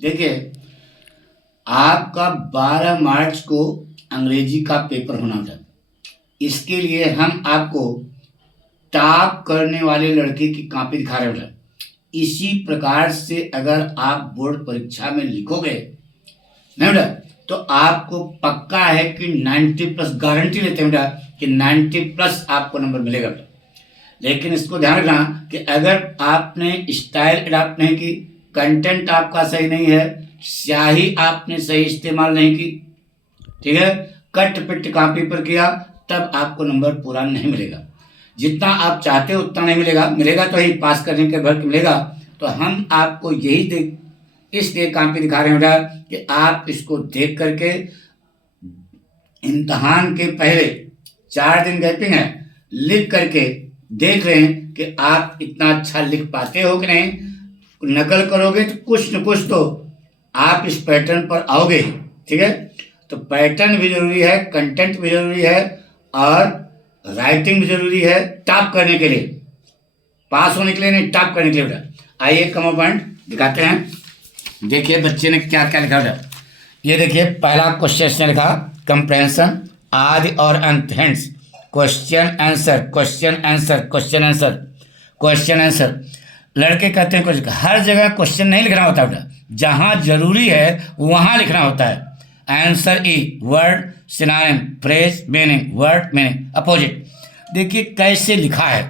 देखिए, आपका 12 मार्च को अंग्रेजी का पेपर होना था। इसके लिए हम आपको टॉप करने वाले लड़के की कॉपी दिखा रहे हैं। इसी प्रकार से अगर आप बोर्ड परीक्षा में लिखोगे नहीं बेटा, तो आपको पक्का है कि 90 प्लस गारंटी लेते हैं बेटा कि 90 प्लस आपको नंबर मिलेगा बेटा। लेकिन इसको ध्यान रखना कि अगर आपने स्टाइल अडॉप्ट नहीं की, कंटेंट आपका सही नहीं है, स्याही आपने सही इस्तेमाल नहीं की, ठीक है, कट पिट कॉपी पर किया, तब आपको नंबर पूरा नहीं मिलेगा। जितना आप चाहते हो उतना नहीं मिलेगा, मिलेगा तो ही पास करने के भर मिलेगा। तो हम आपको यही इसलिए कॉपी दिखा रहे हैं बेटा कि आप इसको देख करके इम्तहान के पहले 4 दिन गैपिंग है, लिख करके देख रहे हैं कि आप इतना अच्छा लिख पाते हो कि नहीं। नकल करोगे तो कुछ न कुछ तो आप इस पैटर्न पर आओगे, ठीक है। तो पैटर्न भी जरूरी है, कंटेंट भी जरूरी है और राइटिंग भी जरूरी है टॉप करने के लिए, पास होने के लिए नहीं, टॉप करने के लिए बेटा। आइए कॉमन पॉइंट दिखाते हैं। देखिए बच्चे ने क्या क्या लिखा बेटा। ये देखिए पहला क्वेश्चन लिखा कंप्रेहेंशन, आदि और अंत, hence question answer question answer question answer question answer. लड़के कहते हैं कुछ, हर जगह क्वेश्चन नहीं लिखना होता बेटा, जहां जरूरी है वहां लिखना होता है। Answer E word synonym phrase meaning word meaning opposite. देखिए कैसे लिखा है,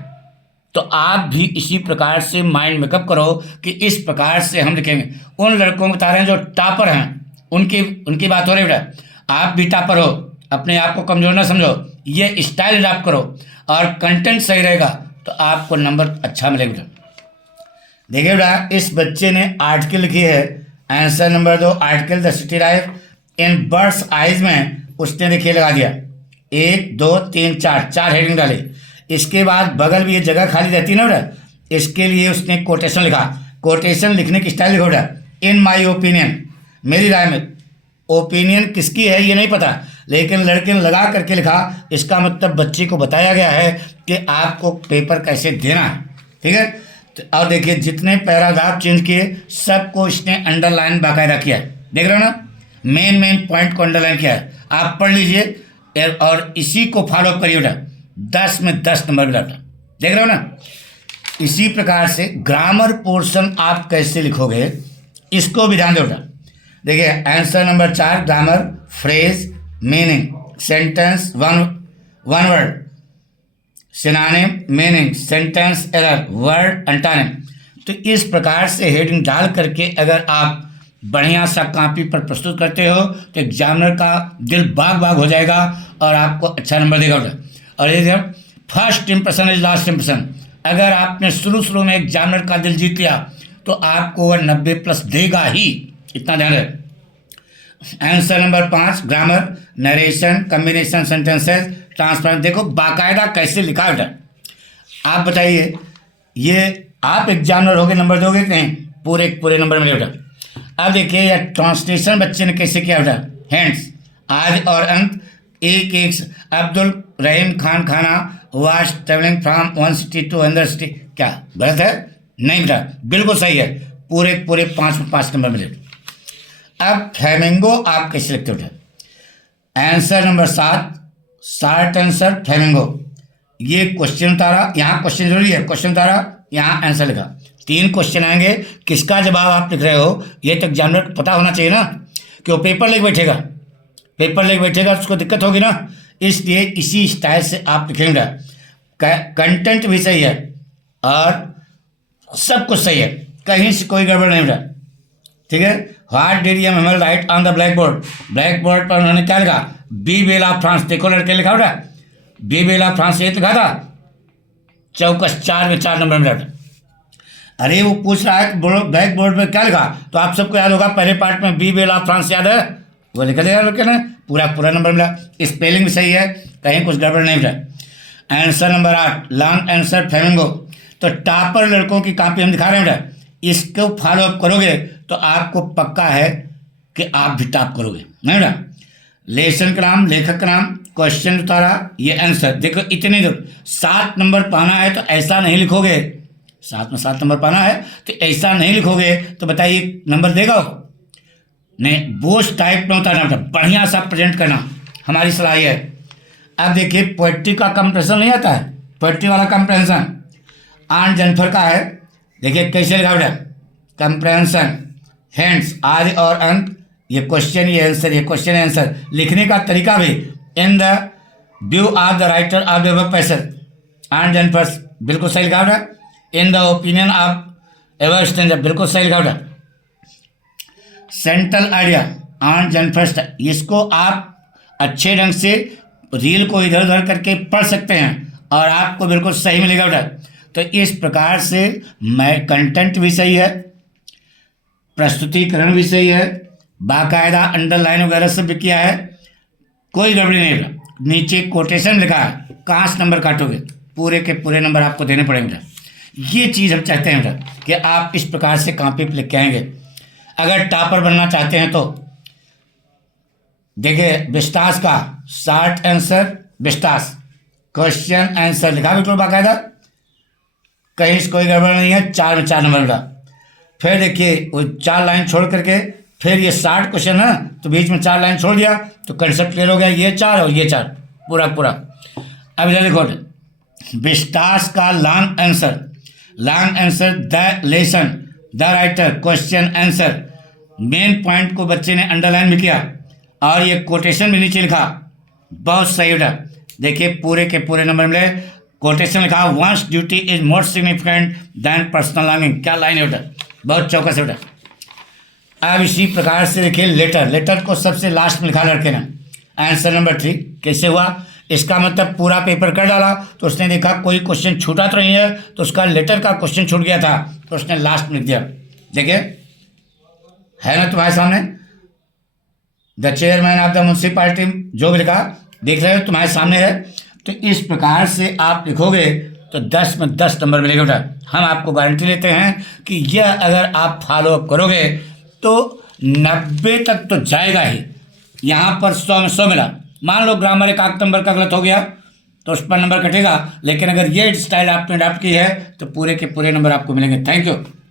तो आप भी इसी प्रकार से माइंड मेकअप करो कि इस प्रकार से हम लिखेंगे। उन लड़कों को बता रहे हैं जो टॉपर हैं, उनकी बात हो रही है बेटा। आप भी टॉपर हो, अपने आप को कमजोर ना समझो, ये स्टाइल अडॉप्ट करो और कंटेंट सही रहेगा तो आपको नंबर अच्छा मिलेगा बेटा। देखिए बेटा, इस बच्चे ने आर्टिकल लिखी है। Answer number 2 article the city life in birds eyes में उसने देखिए लगा दिया 1 2 3 4 हेडिंग डाले। इसके बाद बगल में ये जगह खाली रहती है ना बेटा, इसके लिए उसने कोटेशन लिखा। कोटेशन लिखने की स्टाइल लिखो बेटा, इन माई ओपिनियन, मेरी राय में। ओपिनियन किसकी है ये नहीं पता, लेकिन लड़के ने लगा करके लिखा। इसका मतलब बच्चे को बताया गया है कि आपको पेपर कैसे देना है, ठीक है। और देखिए जितने पैराग्राफ चेंज किए सबको इसने अंडरलाइन बाकायदा किया है, देख रहे हो ना, मेन पॉइंट को अंडरलाइन किया है। आप पढ़ लीजिए और इसी को फॉलो करिए बेटा, 10 में 10 नंबर बेटा, देख रहे हो ना। इसी प्रकार से ग्रामर पोर्शन आप कैसे लिखोगे इसको भी ध्यान दो बेटा। देखिए answer number 4 grammar phrase meaning sentence one word synonym meaning sentence error word antonym. तो इस प्रकार से हेडिंग डाल करके अगर आप बढ़िया सा कॉपी पर प्रस्तुत करते हो तो एग्जामिनर का दिल बाग बाग हो जाएगा और आपको अच्छा नंबर देगा बेटा। और ये first impression is last impression, अगर आपने शुरू में एग्जामिनर का दिल जीत लिया तो आपको वह 90 प्लस देगा ही, इतना ध्यान रहे। Answer number 5 grammar narration combination sentences transparent. देखो बाकायदा कैसे लिखा है बेटा। आप बताइए ये आप एग्जामिनर होगे नंबर दोगे कि नहीं, पूरे नंबर मिले बेटा। अब देखिए यह ट्रांसलेशन बच्चे ने कैसे किया बेटा। हैंड्स आज और अंत एक अब्दुल रहीम खान खाना was travelling from one city to another city. क्या गलत है? नहीं बेटा बिल्कुल सही है, पूरे 5 में 5 नंबर मिले। अब फ्लेमिंगो आप कैसे लिखते हो? Answer number 7 short answer flamingo. ये क्वेश्चन उतारा, यहाँ क्वेश्चन जरूरी है, क्वेश्चन उतारा यहाँ आंसर लिखा। 3 क्वेश्चन आएंगे, किसका जवाब आप लिख रहे हो ये तो एग्जामिनर को पता होना चाहिए ना, कि वो पेपर लेके बैठेगा तो उसको दिक्कत होगी ना। इसलिए इसी स्टाइल से आप लिखेंगे। कंटेंट भी सही है और सब कुछ सही है, कहीं से कोई गड़बड़ नहीं बेटा, ठीक है। What did M ML write on the blackboard पर उन्होंने क्या लिखा? B bell of France. देखो लड़के लिखा बेटा, बी बेल ऑफ फ्रांस ये लिखा था। चौकस 4 में 4 नंबर मिला। अरे वो पूछ रहा है ब्लैक बोर्ड पर क्या लिखा, तो आप सबको याद होगा पहले पार्ट में बी बेल ऑफ फ्रांस याद है, वो लिखा देगा लड़के ने, पूरा नंबर मिला। स्पेलिंग भी सही है, कहीं कुछ गड़बड़ नहीं मिला। Answer number 8 long answer flamingo. तो टॉपर लड़कों की कॉपी हम दिखा रहे हैं बेटा, इसको फॉलो अप करोगे तो आपको पक्का है कि आप भी टॉप करोगे, नहीं बेटा। लेसन का नाम, लेखक का नाम, क्वेश्चन उतारा, ये आंसर। देखो इतनी दूर 7 नंबर पाना है तो ऐसा नहीं लिखोगे, 7 में 7 नंबर पाना है तो ऐसा नहीं लिखोगे तो बताइए नंबर देगा वो? नहीं बोझ टाइप में उतारना बेटा, बढ़िया सा प्रेजेंट करना, हमारी सलाह है। अब देखिए पोएट्री का कंप्रेशन नहीं आता है, पोएट्री वाला कंप्रेंशन आन जनफर का है। देखिए कैसे लिखा बेटा, कंप्रेंशन हैंड्स आदि और अंत, ये क्वेश्चन ये आंसर, ये क्वेश्चन आंसर। लिखने का तरीका भी in the view of the writer of the passage आन जनफर्स, बिल्कुल सही लिखा बेटा। In the opinion of ever standard, बिल्कुल सही लिखा बेटा। सेंट्रल आइडिया ऑन जनफर्स्ट, इसको आप अच्छे ढंग से रील को इधर उधर करके पढ़ सकते हैं और आपको बिल्कुल सही मिलेगा बेटा। तो इस प्रकार से मैं कंटेंट भी सही है, प्रस्तुतिकरण भी सही है, बाकायदा अंडरलाइन वगैरह सब भी किया है, कोई गड़बड़ी नहीं है। नीचे कोटेशन लिखा है, कहाँ से नंबर काटोगे, पूरे के पूरे नंबर आपको देने पड़ेंगे। ये चीज़ हम चाहते हैं बेटा कि आप इस प्रकार से कॉपी पे लिख के आएंगे। अगर टॉपर बनना चाहते हैं तो देखिए बिस्टास का शॉर्ट आंसर, बिस्टास क्वेश्चन आंसर लिखा बिल्कुल बाकायदा, कहीं से कोई गड़बड़ नहीं है, 4 में 4 नंबर का। फिर देखिए वो 4 लाइन छोड़ करके फिर ये 60 क्वेश्चन है तो बीच में 4 लाइन छोड़ दिया तो कंसेप्ट क्लियर हो गया, ये 4 और ये 4 पूरा पूरा। अब इधर देखो बिस्टास का long answer the lesson the writer question answer, main point को बच्चे ने अंडरलाइन भी किया और ये कोटेशन भी नीचे लिखा, बहुत सही बेटा। देखिए पूरे के पूरे नंबर मिले। कोटेशन लिखा once duty is more significant then personal longing, क्या लाइन है बेटा, बहुत चौकस है बेटा। अब इसी प्रकार से देखिए लेटर को सबसे लास्ट में लिखा लड़के ने। आंसर नंबर 3 कैसे हुआ, इसका मतलब पूरा पेपर कर डाला तो उसने देखा कोई क्वेश्चन छूटा तो नहीं है, तो उसका लेटर का क्वेश्चन छूट गया था तो उसने लास्ट में लिख दिया। देखिए है ना तुम्हारे सामने, the chairman of the municipality, जो भी लिखा देख रहे हो तुम्हारे सामने है। तो इस प्रकार से आप लिखोगे तो 10 में 10 नंबर मिलेगा बेटा। हम आपको गारंटी लेते हैं कि यह अगर आप फॉलो अप करोगे तो 90 तक तो जाएगा ही। यहाँ पर 100 में 100 मिला, मान लो ग्रामर एक आध नंबर का गलत हो गया तो उस पर नंबर कटेगा, लेकिन अगर ये स्टाइल आपने अडॉप्ट की है तो पूरे के पूरे नंबर आपको मिलेंगे। Thank you.